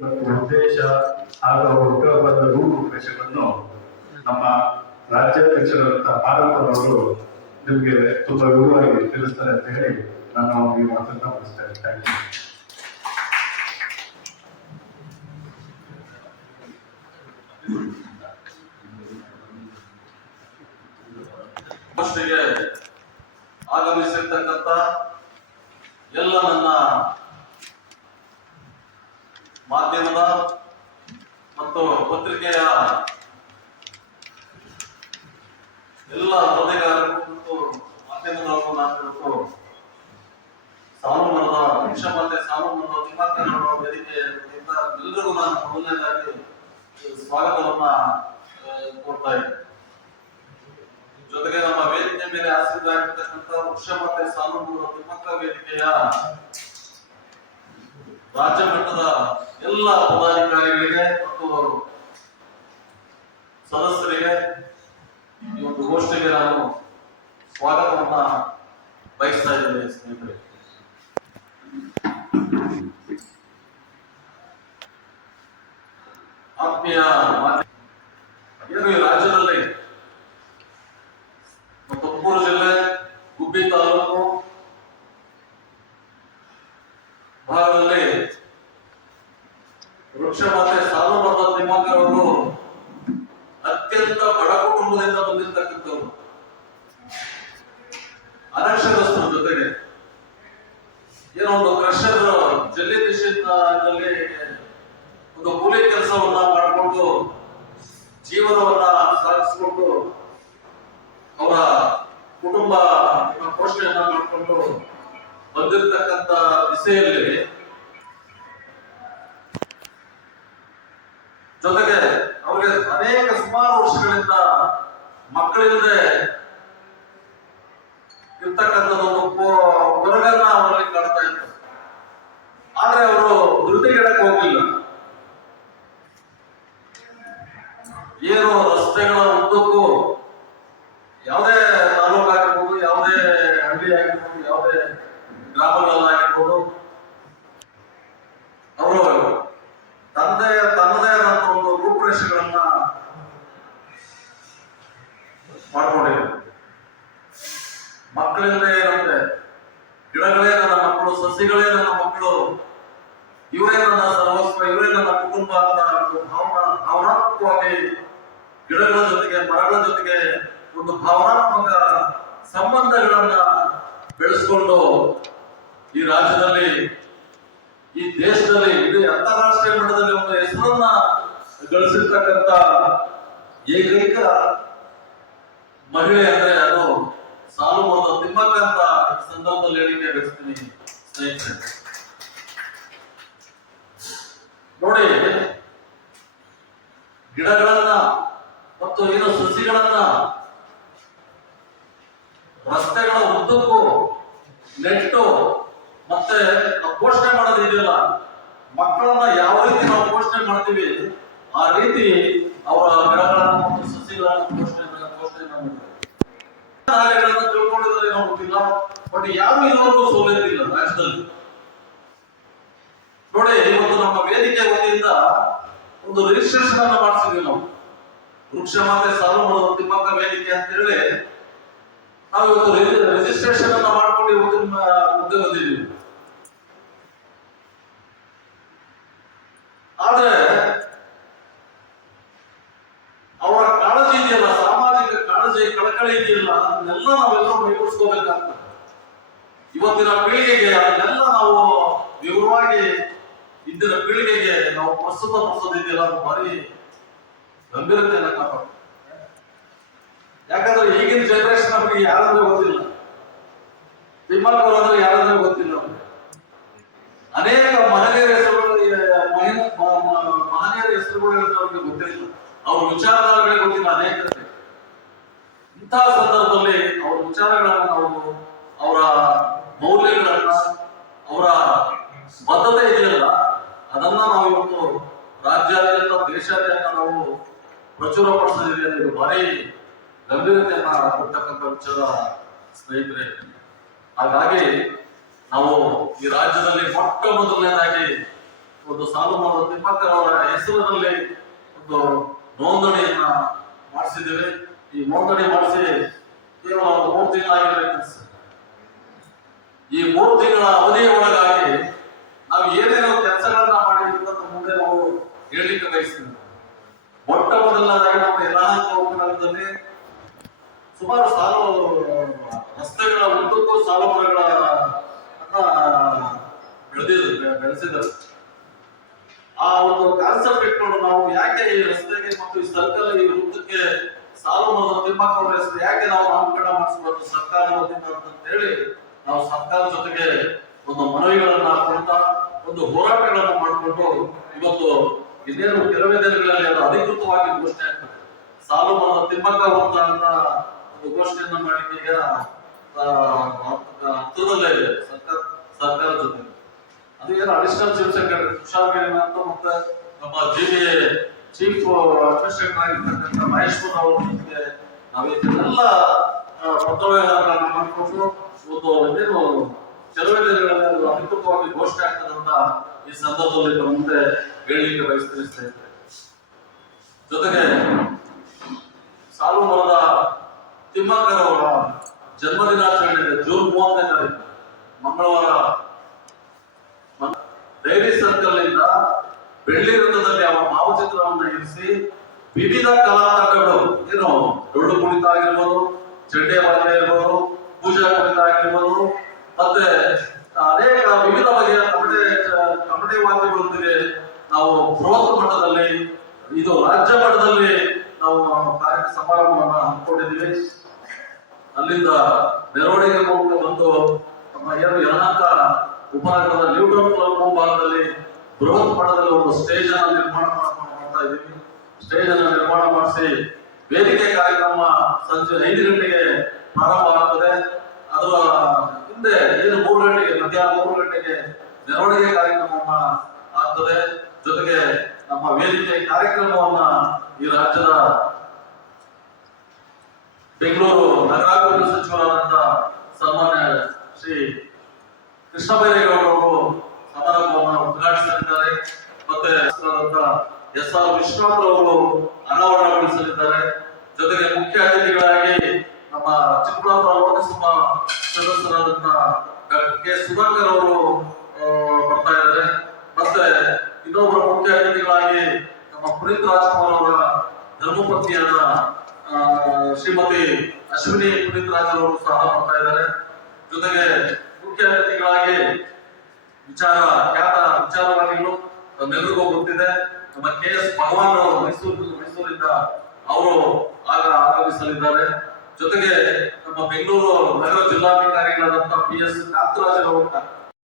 ಮತ್ತು ಉದ್ದೇಶ ಹಾಗೂ ಹುಟ್ಟುಹಬ್ಬದ ರೂಪುರೇಷೆಗಳನ್ನು ನಮ್ಮ ರಾಜ್ಯಾಧ್ಯಕ್ಷರಾದಂತಹ ಭಾರತದವರು ನಿಮಗೆ ತುಂಬಾ ವಿವರವಾಗಿ ತಿಳಿಸ್ತಾರೆ ಅಂತ ಹೇಳಿ ನಾನು ಈ ಮಾತನ್ನು ಮುಗಿಸ್ತೇನೆ. Thank you. ಆಗಮಿಸಿರ್ತಕ್ಕಂಥ ಎಲ್ಲ ನನ್ನ ಮಾಧ್ಯಮದ ಮತ್ತು ಪತ್ರಿಕೆಯ ಎಲ್ಲ ವರದಿಗಾರರು ಮತ್ತು ಮಾಧ್ಯಮದವರು ನಾನು ಸಾಲುಮರದ ಭಿಕ್ಷಮತೆ ಸಾಲುಮರದ ದಿನಾಂಕಗಳ ವೇದಿಕೆಯಿಂದ ಎಲ್ಲರಿಗೂ ನಾನು ಮೊದಲನೇದಾಗಿ ಸ್ವಾಗತವನ್ನ ಕೊಡ್ತಾ ಇದ್ದೇನೆ. ಜೊತೆಗೆ ನಮ್ಮ ವೇದಿಕೆ ಮೇಲೆ ಆಸೀನರಾಗಿರ್ತಕ್ಕಂಥ ವೃಕ್ಷಮತೆ ಸಾಲುಮರದ ತಿಮ್ಮಕ್ಕ ವೇದಿಕೆಯ ರಾಜ್ಯ ಮಟ್ಟದ ಎಲ್ಲ ಪದಾಧಿಕಾರಿಗಳಿಗೆ ಮತ್ತು ಸದಸ್ಯರಿಗೆ ಈ ಒಂದು ಗೋಷ್ಠಿಗೆ ನಾನು ಸ್ವಾಗತವನ್ನ ಬಯಸ್ತಾ ಇದ್ದೇನೆ. ಸ್ನೇಹಿತರೆ, ಆತ್ಮೀಯ ಏನು ಈ ರಾಜ್ಯದಲ್ಲಿ ತುಮಕೂರು ಜಿಲ್ಲೆ ಗುಬ್ಬಿ ತಾಲೂಕು ಭಾಗದಲ್ಲಿ ವೃಕ್ಷಮಾತೆ ಸಾಲುಮರದ ತಿಮ್ಮಕ್ಕರವರು ಅತ್ಯಂತ ಬಡ ಕುಟುಂಬದಿಂದ ಬಂದಿರತಕ್ಕಂಥವ್ರು, ಅನಕ್ಷರಸ್ಥರ ಜೊತೆಗೆ ಏನೋ ಒಂದು ಕ್ರಷರ್ ಜಲ್ಲಿ ಮಿಷನ್ನಲ್ಲಿ ಒಂದು ಕೂಲಿ ಕೆಲಸವನ್ನ ಮಾಡಿಕೊಂಡು ಜೀವನವನ್ನ ಸಾಗಿಸಿಕೊಂಡು ಅವರ ಕುಟುಂಬ ಪೋಷಣೆಯನ್ನ ಮಾಡಿಕೊಂಡು ಬಂದಿರತಕ್ಕಂತ ದಿಸೆಯಲ್ಲಿ ಜೊತೆಗೆ ಅವರಿಗೆ ಅನೇಕ ಸುಮಾರು ವರ್ಷಗಳಿಂದ ಮಕ್ಕಳಿಲ್ಲದೆ ಇರ್ತಕ್ಕಂಥದ್ದೊಂದು ಹೊರಗನ್ನ ಅವರಲ್ಲಿ ಕಾಡ್ತಾ ಇತ್ತು. ಆದ್ರೆ ಅವರು ಧೃತಿಗೆಡಕ್ಕೆ ಹೋಗ್ಲಿಲ್ಲ. ಏನು ರಸ್ತೆಗಳ ಉದ್ದಕ್ಕೂ ಯಾವುದೇ ತಾಲೂಕು ಆಗಿರ್ಬೋದು, ಯಾವುದೇ ಹಳ್ಳಿ ಆಗಿರ್ಬೋದು, ಯಾವುದೇ ಗ್ರಾಮಗಳಲ್ಲಾಗಿರ್ಬೋದು, ಅವರು ತನ್ನದೇ ಆದಂತ ಒಂದು ರೂಪುರೇಷೆಗಳನ್ನ ಮಾಡ್ಕೊಂಡಿದ್ರು. ಮಕ್ಕಳಿಂದ ಏನಂತೆ, ಗಿಡಗಳೇ ನನ್ನ ಮಕ್ಕಳು, ಸಸಿಗಳೇ ನನ್ನ ಮಕ್ಕಳು, ಇವರೇ ನನ್ನ ಸರ್ವಸ್ವ, ಇವರೇ ನನ್ನ ಕುಟುಂಬ ಅಂತ ಭಾವನಾತ್ಮಕವಾಗಿ ಗಿಡಗಳ ಜೊತೆಗೆ ಮರಗಳ ಜೊತೆಗೆ ಒಂದು ಭಾವನಾತ್ಮಕ ಸಂಬಂಧಗಳನ್ನ ಬೆಳೆಸ್ಕೊಂಡು ಈ ರಾಜ್ಯದಲ್ಲಿ, ಈ ದೇಶದಲ್ಲಿ, ಇದು ಅಂತಾರಾಷ್ಟ್ರೀಯ ಮಟ್ಟದಲ್ಲಿ ಒಂದು ಹೆಸರನ್ನ ಗಳಿಸಿರ್ತಕ್ಕಂಥ ಏಕೈಕ ಮಹಿಳೆ ಅಂದ್ರೆ ಅದು ಸಾಲುಮರದ ತಿಮ್ಮಕ್ಕ ಅಂತ ಸಂದರ್ಭದಲ್ಲಿ ಹೇಳಿಕೆ ಬಯಸ್ತೀನಿ. ಸ್ನೇಹಿತರೆ ನೋಡಿ, ಗಿಡಗಳನ್ನ ಮತ್ತು ಏನು ಸಸಿಗಳನ್ನ ರಸ್ತೆಗಳ ಉದ್ದಕ್ಕೂ ನೆಟ್ಟು ಮತ್ತೆ ಪೋಷಣೆ ಮಾಡೋದಿದೆಯಲ್ಲ, ಮಕ್ಕಳನ್ನ ಯಾವ ರೀತಿ ನಾವು ಪೋಷಣೆ ಮಾಡ್ತೀವಿ ಆ ರೀತಿ ಅವರ ಗಿಡಗಳನ್ನ ಮತ್ತು ಸಸಿಗಳನ್ನ ಪೋಷಣೆ ತಿಳ್ಕೊಂಡಿದ್ರೆ ನಾವು ಗೊತ್ತಿಲ್ಲ. ಬಟ್ ಯಾರು ಇದುವರೆಗೂ ಸೋಲಿಲ್ಲ ರಾಜ್ಯದಲ್ಲಿ. ನೋಡಿ, ಇವತ್ತು ನಮ್ಮ ವೇದಿಕೆ ವತಿಯಿಂದ ಒಂದು ರಿಜಿಸ್ಟ್ರೇಷನ್ ಅನ್ನ ಮಾಡಿಸಿದ್ವಿ ನಾವು, ವೃಕ್ಷಮಾತೆ ಸಾಲುಮರದ ತಿಮ್ಮಕ್ಕ ವೇದಿಕೆ ಅಂತ ಹೇಳಿ ನಾವು ಇವತ್ತು ರಿಜಿಸ್ಟ್ರೇಷನ್ ಅನ್ನ ಮಾಡ್ಕೊಂಡು ಮುಂದೆ ಬಂದಿದ್ದೀವಿ. ಆದ್ರೆ ಅವರ ಕಾಳಜಿ ಇದೆಯಲ್ಲ, ಸಾಮಾಜಿಕ ಕಾಳಜಿ, ಕಳಕಳಿ ಇದೆಯಲ್ಲ, ಅದನ್ನೆಲ್ಲ ನಾವೆಲ್ಲರೂ ಮೈಗೂಡಿಸ್ಕೋಬೇಕಾಗ್ತದೆ. ಇವತ್ತಿನ ಪೀಳಿಗೆಗೆ ಅದನ್ನೆಲ್ಲ ನಾವು ವಿವರವಾಗಿ ಇಂದಿನ ಪೀಳಿಗೆಗೆ ನಾವು ಪ್ರಸ್ತುತ ಪಡಿಸೋದಿದೆಯಲ್ಲ, ಅದು ಭಾರಿ ಗಂಭೀರತೆಯನ್ನ ಕಾಪಾಡ. ಯಾಕಂದ್ರೆ ಈಗಿನ ಜನರೇಷನ್ ಅವರಿಗೆ ಯಾರಂದ್ರೆ ಗೊತ್ತಿಲ್ಲ, ತಿಮ್ಮಕ್ಕವರು ಅಂದ್ರೆ ಯಾರಂದ್ರೆ ಗೊತ್ತಿಲ್ಲ. ಅನೇಕ ಮಹನೀಯರ ಹೆಸರುಗಳು ಅವ್ರಿಗೆ ಗೊತ್ತಿಲ್ಲ, ಅವ್ರ ವಿಚಾರಧಾರೆಗಳೇ ಗೊತ್ತಿಲ್ಲ ಅನೇಕತೆ. ಇಂತಹ ಸಂದರ್ಭದಲ್ಲಿ ಅವರ ವಿಚಾರಗಳನ್ನ ನಾವು, ಅವರ ಮೌಲ್ಯಗಳನ್ನ, ಅವರ ಬದ್ಧತೆ ಇದೆಯಲ್ಲ, ಅದನ್ನ ನಾವು ಇವತ್ತು ರಾಜ್ಯಾದ್ಯಂತ ದೇಶಾದ್ಯಂತ ನಾವು ಪ್ರಚುರ ಪಡಿಸಿದ್ದೀವಿ ಅಂದ್ರೆ ಭಾರಿ ಗಂಭೀರತೆಯನ್ನ ಕೊಡ್ತಕ್ಕಂಥ ವಿಚಾರ ಸ್ನೇಹಿತರೆ. ಹಾಗಾಗಿ ನಾವು ಈ ರಾಜ್ಯದಲ್ಲಿ ಮೊಟ್ಟ ಮೊದಲನೇದಾಗಿ ಒಂದು ಸಾಲು ಮರದ ತಿಮ್ಮಕ್ಕ ಅವರ ಹೆಸರಿನಲ್ಲಿ ಒಂದು ನೋಂದಣಿಯನ್ನ ಮಾಡಿಸಿದ್ದೇವೆ. ಈ ನೋಂದಣಿ ಮಾಡಿಸಿ ಕೇವಲ 3 ತಿಂಗಳಾಗಿರಬೇಕು. ಈ 3 ತಿಂಗಳ ಅವಧಿಯ ಒಳಗಾಗಿ ನಾವು ಏನೇನೋ ಕೆಲಸಗಳನ್ನ ಮಾಡಿದ್ದೀವಿ ಅಂತ ಮುಂದೆ ನಾವು ಹೇಳಲಿಕ್ಕೆ ಬಯಸ್ತೀವಿ. ಮೊಟ್ಟ ಮೊದಲನೇದಾಗಿ ನಮ್ಮ ಯಲಹಂಕ ಉಪನಗರದಲ್ಲಿ ಸುಮಾರು ಸಾಲು ರಸ್ತೆಗಳ ಉದ್ದಕ್ಕೂ ಸಾಲು ಬೆಳೆಸಿದ್ದಾರೆ. ಆ ಒಂದು ಕಾನ್ಸೆಪ್ಟ್ ಇಟ್ಕೊಂಡು ನಾವು ಯಾಕೆ ಈ ರಸ್ತೆಗೆ ಮತ್ತು ಈ ಸರ್ಕಲ್ ಈ ವೃತ್ತಕ್ಕೆ ಸಾಲು ಮರದ ತಿಮ್ಮಕ್ಕ ಅವರ ಹೆಸರು ಯಾಕೆ ನಾವು ನಾಮಕರಣ ಮಾಡಿಸಬಾರ್ದು ಸರ್ಕಾರ ವತಿಯಿಂದ ಅಂತ ಹೇಳಿ ನಾವು ಸರ್ಕಾರದ ಜೊತೆಗೆ ಒಂದು ಮನವಿಗಳನ್ನ ಕೊಡ್ತಾ ಒಂದು ಹೋರಾಟಗಳನ್ನ ಮಾಡಿಕೊಂಡು ಇವತ್ತು ಇನ್ನೇನು ಕೆಲವೇ ದಿನಗಳಲ್ಲಿ ಅದು ಅಧಿಕೃತವಾಗಿ ಘೋಷಣೆ ಆಗ್ತದೆ. ಸಾಲು ಮರದ ತಿಮ್ಮಕ್ಕ ವೃತ್ತ ಅಂತ ಒಂದು ಘೋಷಣೆಯನ್ನ ಮಾಡಿಕ್ಕೆ ಈಗ ಹತ್ತಿರದಲ್ಲೇ ಇದೆ ಸರ್ಕಾರ ಜೊತೆ. ಅದು ಏನು additional chief secretary Tushar Girinath ಮತ್ತೆ ನಮ್ಮ ಜಿಬಿಎ ಚೀಫ್ ಅಡ್ಮಿನಿಸ್ಟ್ರೇಟರ್ ಆಗಿರ್ತಕ್ಕಂಥ ಮಹೇಶ್ವರ್ ಅವರ ಜೊತೆಗೆ ನಾವೆಲ್ಲ ಪತ್ರವ್ಯವಹಾರಗಳನ್ನ ಮಾಡಿಕೊಂಡು ಒಂದು ಏನು ಕೆಲವೇ ದಿನಗಳಲ್ಲಿ ಅದು ಅಧಿಕೃತವಾಗಿ ಘೋಷಣೆ ಆಗ್ತದಂತ ಈ ಸಂದರ್ಭದಲ್ಲಿ ಮುಂದೆ ಹೇಳಲಿಕ್ಕೆ ಬಯಸ್ತಿರ್ತೇವೆ. ಜೊತೆಗೆ ಸಾಲು ಮರದ ತಿಮ್ಮಕ್ಕರವರ ಜನ್ಮದಿನಾಚರಣೆ ಇದೆ ಜೂನ್ 30ನೇ ತಾರೀಕು ಮಂಗಳವಾರ. ಡೈರಿ ಸರ್ಕಲ್ ಇಂದ ಬೆಳ್ಳಿ ವೃತ್ತದಲ್ಲಿ ಅವರ ಭಾವಚಿತ್ರವನ್ನು ಇರಿಸಿ ವಿವಿಧ ಕಲಾ ತಂಡಗಳು ಏನು ಡೊಳ್ಳು ಕುಣಿತ ಆಗಿರ್ಬೋದು, ಚಂಡೆ ವಾದನ ಇರ್ಬೋದು, ಪೂಜಾ ಕುಣಿತ ಆಗಿರ್ಬೋದು, ಮತ್ತೆ ಅನೇಕ ವಿವಿಧ ಬಗೆಯ ಕಬಡ್ಡಿ ವಾದ್ಯಗಳೊಂದಿಗೆ ನಾವು ಬೃಹತ್ ಮಟ್ಟದಲ್ಲಿ ಇದು ರಾಜ್ಯ ಮಟ್ಟದಲ್ಲಿ ನಾವು ಸಮಾರಂಭವನ್ನ ಹಮ್ಮಿಕೊಂಡಿದ್ದೀವಿ. ಅಲ್ಲಿಂದ ಮೆರವಣಿಗೆ ಮೂಲಕ ಬಂದು ನಮ್ಮ ಏನು ಯಲಹಂಕ ಉಪನಗರದ ನ್ಯೂಟನ್ ಕ್ಲಬ್ ಮುಂಭಾಗದಲ್ಲಿ ಬೃಹತ್ ಮಟ್ಟದಲ್ಲಿ ಒಂದು ಸ್ಟೇಜ್ ಅನ್ನು ನಿರ್ಮಾಣ ಮಾಡ್ತಾ ಇದ್ದೀವಿ. ಸ್ಟೇಜ್ ಅನ್ನು ನಿರ್ಮಾಣ ಮಾಡಿಸಿ ವೇದಿಕೆ ಕಾರ್ಯಕ್ರಮ ಸಂಜೆ 5 ಗಂಟೆಗೆ ಪ್ರಾರಂಭ ಆಗ್ತದೆ. ಅದರ ಹಿಂದೆ ಏನು 3 ಗಂಟೆಗೆ ಮಧ್ಯಾಹ್ನ 3 ಗಂಟೆಗೆ ಮೆರವಣಿಗೆ ಕಾರ್ಯಕ್ರಮವನ್ನ ಆಗ್ತದೆ. ಜೊತೆಗೆ ನಮ್ಮ ವೇದಿಕೆ ಕಾರ್ಯಕ್ರಮವನ್ನ ಈ ರಾಜ್ಯದ ಬೆಂಗಳೂರು ನಗರಾಭಿವೃದ್ಧಿ ಸಚಿವರಾದಂತ ಸನ್ಮಾನ್ಯ ಶ್ರೀ ಕೃಷ್ಣ ಬೈರೇಗೌಡರು ಸಮಾರಂಭವನ್ನು ಉದ್ಘಾಟಿಸಲಿದ್ದಾರೆ. ಮತ್ತೆ SR ವಿಶ್ವನಾಥ್ ಅವರು ಅನಾವರಣಗೊಳಿಸಲಿದ್ದಾರೆ. ಜೊತೆಗೆ ಮುಖ್ಯ ಅತಿಥಿಗಳಾಗಿ ನಮ್ಮ ಚಿಕ್ಕಬಳ್ಳಾಪುರ ಲೋಕಸಭಾ ಸದಸ್ಯರಾದಂತ ಕೆ ಸುಧಾಕರ್ ಅವರು ಬರ್ತಾ ಇದ್ದಾರೆ. ಮತ್ತೆ ಇನ್ನೊಬ್ಬರ ಮುಖ್ಯ ಅತಿಥಿಗಳಾಗಿ ನಮ್ಮ ಪುನೀತ್ ರಾಜ್ಕುಮಾರ್ ಅವರ ಧರ್ಮಪತ್ನಿಯಾದ ಶ್ರೀಮತಿ ಅಶ್ವಿನಿ ಪುನೀತ್ ರಾಜ್ ಅವರು ಸಹ ಬರ್ತಾ ಇದ್ದಾರೆ. ಜೊತೆಗೆ ಮುಖ್ಯ ಅತಿಥಿಗಳಾಗಿ ಖ್ಯಾತ ವಿಚಾರವಾದಿಗಳು ನಮ್ಮೆಲ್ಲರಿಗೂ ಗೊತ್ತಿದೆ ನಮ್ಮ KS ಭಗವಾನ್ ಅವರು ಮೈಸೂರಿಂದ ಅವರು ಆಗಮಿಸಲಿದ್ದಾರೆ. ಜೊತೆಗೆ ನಮ್ಮ ಬೆಂಗಳೂರು ನಗರ ಜಿಲ್ಲಾಧಿಕಾರಿಗಳಾದಂತಹ PS ಕಾಂತರಾಜ್ ಅವರು